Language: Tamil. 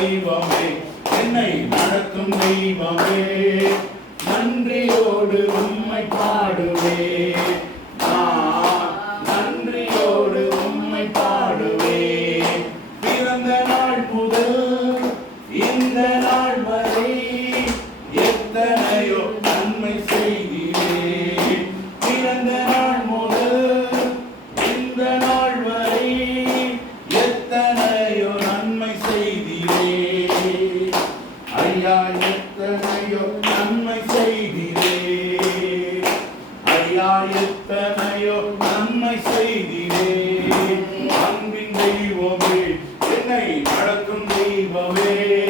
தெய்வமே என்னை நடத்தும் தெய்வமே நன்றியோடு உண்மை பாடுவே. நன்றியோடு உண்மை பாடுவே. பிறந்த நாள் முதல் இந்த நாள் வரை எத்தனையோ நன்மை ஐயா எத்தனையோ நன்மை செய்கிறே ஐயா எத்தனையோ நன்மை செய்கிறே அன்பின் தெய்வமே என்னை நடக்கும் தெய்வமே.